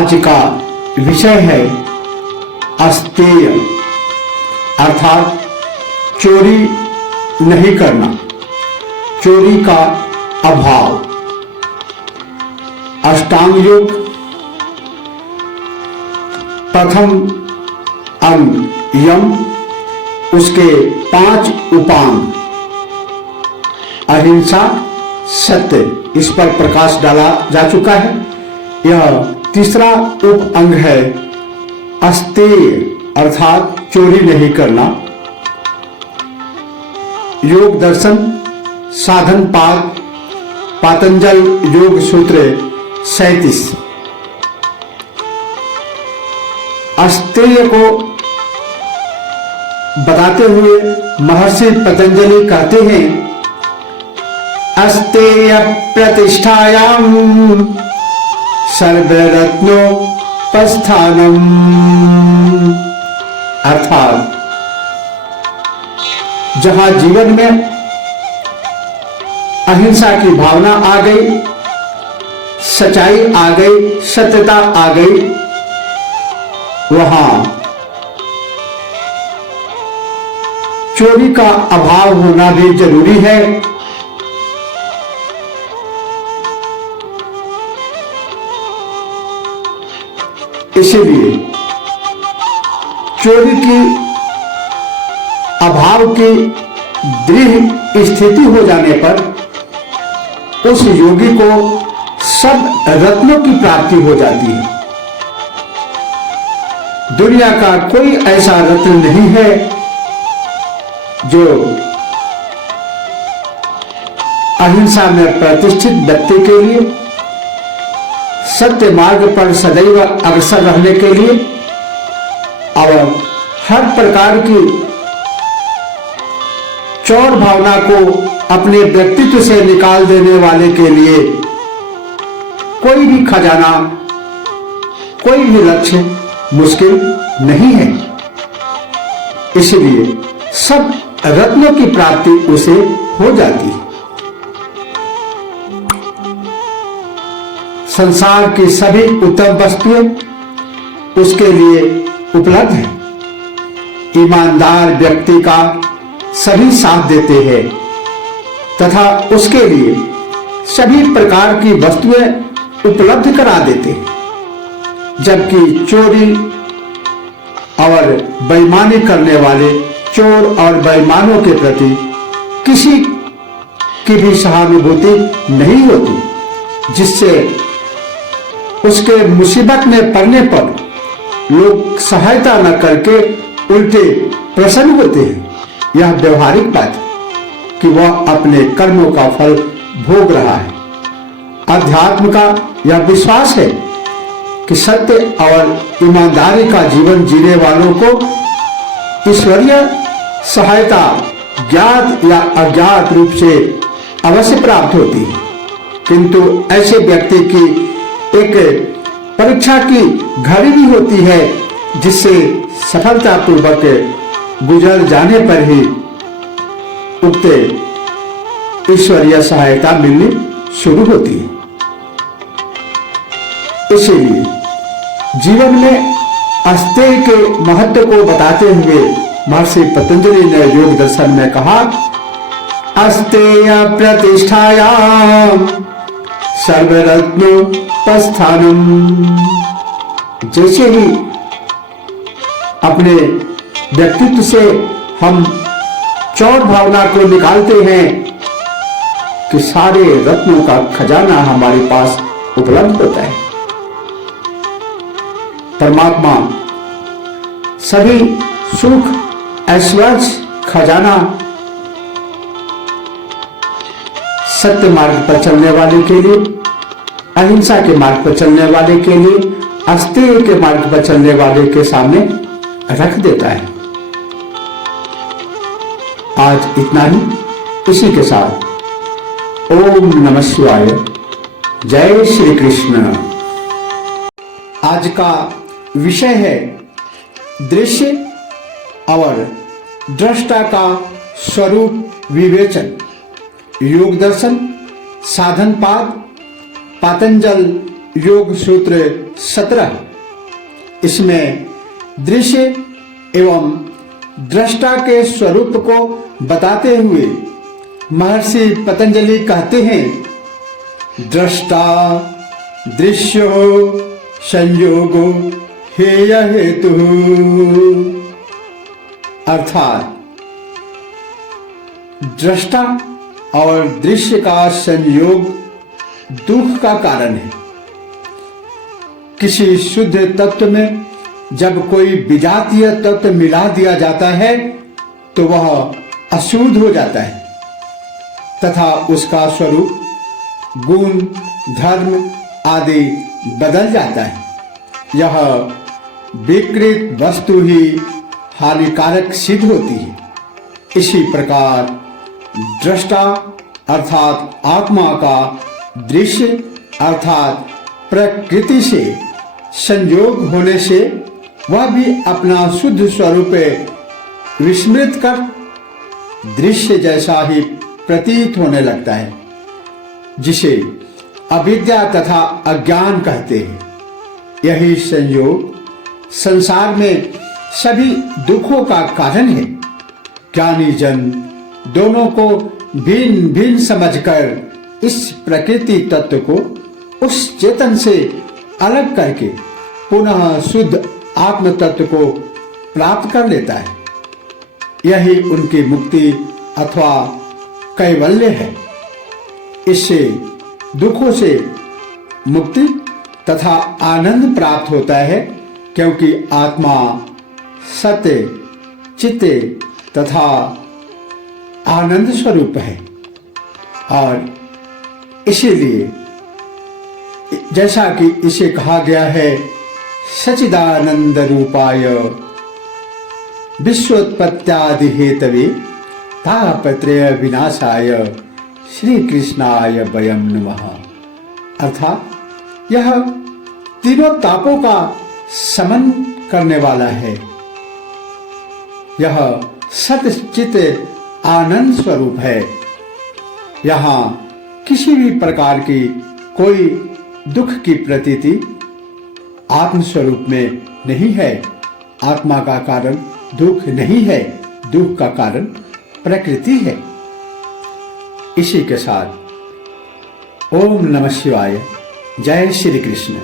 आज का विषय है अस्तेय अर्थात चोरी नहीं करना, चोरी का अभाव। अष्टांग योग प्रथम अंग यम, उसके 5 उपांग अहिंसा, सत्य, इस पर प्रकाश डाला जा चुका है। यह तीसरा उप अंग है अस्तेय अर्थात चोरी नहीं करना। योग दर्शन साधन पाद पातंजल योग सूत्र 37। अस्तेय को बताते हुए महर्षि पतंजलि कहते हैं, अस्तेय प्रतिष्ठायाम सर्वरत्नोपस्थानम, अर्थात जहां जीवन में अहिंसा की भावना आ गई, सच्चाई आ गई, सत्यता आ गई, वहां चोरी का अभाव होना भी जरूरी है। इसीलिए चोरी की अभाव की दृढ़ स्थिति हो जाने पर उस योगी को सब रत्नों की प्राप्ति हो जाती है। दुनिया का कोई ऐसा रत्न नहीं है जो अहिंसा में प्रतिष्ठित व्यक्ति के लिए, सत्य मार्ग पर सदैव अग्रसर रहने के लिए और हर प्रकार की चोर भावना को अपने व्यक्तित्व से निकाल देने वाले के लिए कोई भी खजाना, कोई भी लक्ष्य मुश्किल नहीं है। इसलिए सब रत्नों की प्राप्ति उसे हो जाती है। संसार की सभी उत्तम वस्तुएं उसके लिए उपलब्ध है। ईमानदार व्यक्ति का सभी साथ देते हैं तथा उसके लिए सभी प्रकार की वस्तुएं उपलब्ध करा देते हैं, जबकि चोरी और बेईमानी करने वाले चोर और बेईमानों के प्रति किसी की भी सहानुभूति नहीं होती, जिससे उसके मुसीबत में पड़ने पर लोग सहायता न करके उल्टे प्रसन्न होते हैं। यह व्यवहारिक बात है कि वह अपने कर्मों का फल भोग रहा है। अध्यात्म का यह विश्वास है कि सत्य और ईमानदारी का जीवन जीने वालों को ईश्वरीय सहायता ज्ञात या अज्ञात रूप से अवश्य प्राप्त होती है, किंतु ऐसे व्यक्ति की एक परीक्षा की घड़ी भी होती है, जिससे सफलतापूर्वक गुजर जाने पर ही उक्त ईश्वरीय सहायता मिलनी शुरू होती है। इसीलिए जीवन में अस्तेय के महत्व को बताते हुए महर्षि पतंजलि ने योग दर्शन में कहा, अस्तेय प्रतिष्ठायाम सर्वरत्नोपस्थानम। जैसे ही अपने व्यक्तित्व से हम चोर भावना को निकालते हैं कि सारे रत्नों का खजाना हमारे पास उपलब्ध होता है। परमात्मा सभी सुख ऐश्वर्य खजाना सत्य मार्ग पर चलने वाले के लिए, अहिंसा के मार्ग पर चलने वाले के लिए, अस्तेय के मार्ग पर चलने वाले के सामने रख देता है। आज इतना ही। इसी के साथ ओम नमः शिवाय, जय श्री कृष्ण। आज का विषय है दृश्य और दृष्टा का स्वरूप विवेचन। योग दर्शन साधन पाद पातंजल योग सूत्र 17। इसमें दृश्य एवं दृष्टा के स्वरूप को बताते हुए महर्षि पतंजलि कहते हैं, दृष्टा दृश्यो संयोगो हेय हेतु। अर्थात दृष्टा और दृश्य का संयोग दुख का कारण है। किसी शुद्ध तत्व में जब कोई विजातीय तत्व मिला दिया जाता है तो वह अशुद्ध हो जाता है तथा उसका स्वरूप, गुण, धर्म आदि बदल जाता है। यह विकृत वस्तु ही हानिकारक सिद्ध होती है। इसी प्रकार दृष्टा अर्थात आत्मा का दृश्य अर्थात प्रकृति से संयोग होने से वह भी अपना शुद्ध स्वरूप विस्मृत कर दृश्य जैसा ही प्रतीत होने लगता है, जिसे अविद्या तथा अज्ञान कहते हैं। यही संयोग संसार में सभी दुखों का कारण है। ज्ञानी जन दोनों को भिन्न भिन्न समझकर इस प्रकृति तत्व को उस चेतन से अलग करके पुनः शुद्ध आत्म तत्व को प्राप्त कर लेता है। यही उनकी मुक्ति अथवा कैवल्य है। इससे दुखों से मुक्ति तथा आनंद प्राप्त होता है, क्योंकि आत्मा सत्य, चित्त तथा आनंद स्वरूप है। और इसीलिए जैसा कि इसे कहा गया है, सच्चिदानंद रूपाय विश्वोत्पत्त्यादि हेतवे तापत्रय विनाशाय श्री कृष्णाय वयम नमः। अर्थात यह तीनों तापों का शमन करने वाला है। यह सत्य चित्त आनंद स्वरूप है। यहाँ किसी भी प्रकार की कोई दुख की प्रतीति आत्म स्वरूप में नहीं है। आत्मा का कारण दुख नहीं है, दुख का कारण प्रकृति है। इसी के साथ ओम नमः शिवाय। जय श्री कृष्ण।